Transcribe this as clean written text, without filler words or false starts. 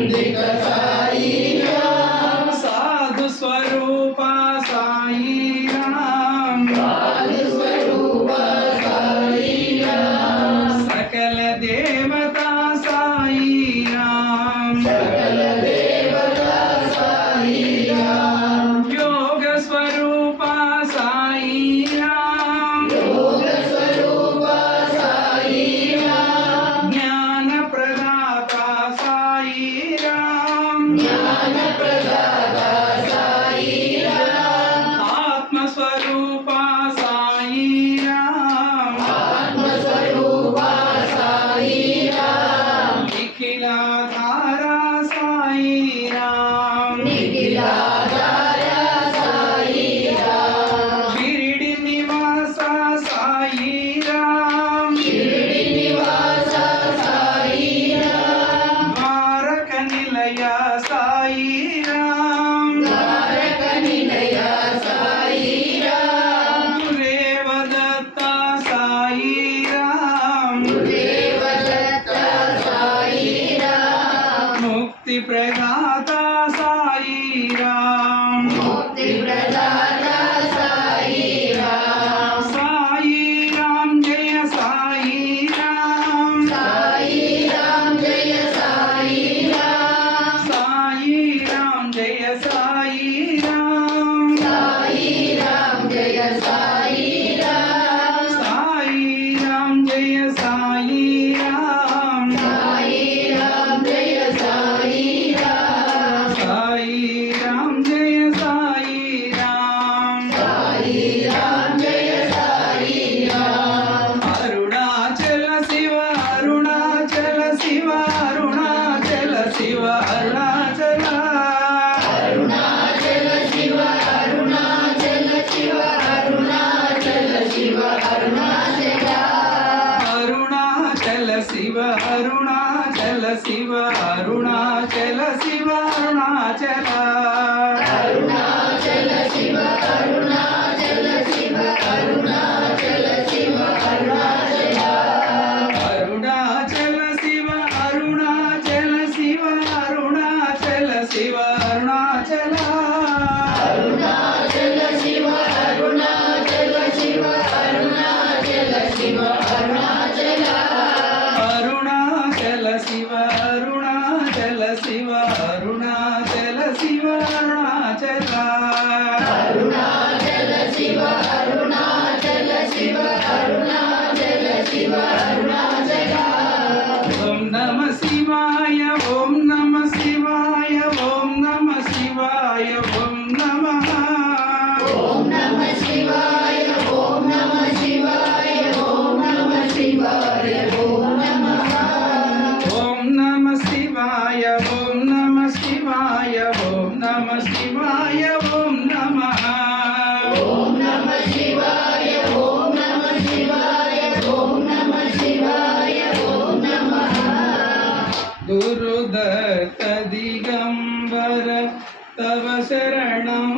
పండిత సాయి రామ్ సాధు స్వరూప సాయి రామ్ సాధు స్వరూప సాయి రామ్ సకల దేవతా సాయి రామ్ సకల దేవతా సాయి రామ్ యోగ స్వరూప సాయి రామ్ యోగ స్వరూప సాయి రామ్ జ్ఞాన ప్రదాత సాయి రామ్ జ్ఞాన ప్రదాత సాయి రామ్ ఆత్మ స్వరూప సాయి రామ్ ఆత్మ స్వరూప సాయి రామ్ నిఖిలాధార సాయి రామ్ నిఖిలాధార సాయి రామ్ షిరిడి నివాస సాయి రామ్ షిరిడి నివాస సాయి రామ్ ద్వారక నిలయ సాయి రామ్ ద్వారక నిలయ సాయి రామ్ గురుదేవ దత్త సాయి రామ్ దేవదత్త సాయి రామ్ ముక్తి ప్రదాత సాయి రామ్ ముక్తి ప్రదాత సాయి రామ్ సాయి రామ్ జయ సాయి రామ్ సాయి రామ్ జయ సాయి రామ్ సాయి రామ్ జయ సాయి రామ్ సాయి రామ్ జయ సాయి రామ్ సాయి రామ్ జయ సాయి రామ్ సాయి రామ్ జయ సాయి రామ్ సాయి రామ్ జయ సాయి రామ్ సాయి రామ్ జయ సాయి రామ్ అరుణాచల శివ అరుణాచల శివ అరుణాచల శివ అరుణాచల అరుణాచల శివ అరుణాచల శివ అరుణాచల శివ అరుణాచల అరుణాచల శివ అరుణాచల శివ అరుణాచల శివ అరుణాచల అరుణాచల శివ అరుణాచల శివ అరుణాచల శివ అరుణాచల అరుణాచల శివ అరుణాచల శివ అరుణాచల శివ అరుణాచల అరుణాచల శివ అరుణాచల శివ అరుణాచల శివ అరుణాచల అరుణాచల శివ అరుణాచల శివ అరుణాచల శివ అరుణాచల అరుణాచల శివ అరుణాచల శివ అరుణాచల శివ అరుణాచల ఓం నమ శివాయ ఓం నమ శివాయ ఓం నమ శివాయ ఓం నమః ఓం నమ శివాయ ఓం నమ శివాయ ఓం నమ శివాయ ఓం నమః ఓం నమ శివాయ ఓం నమ శివాయ ఓం నమ శివాయ ఓం నమః ఓం నమ శివాయ ఓం నమ శివాయ ఓం నమ శివాయ ఓం నమః గురుదత్త దిగంబర తవ శరణం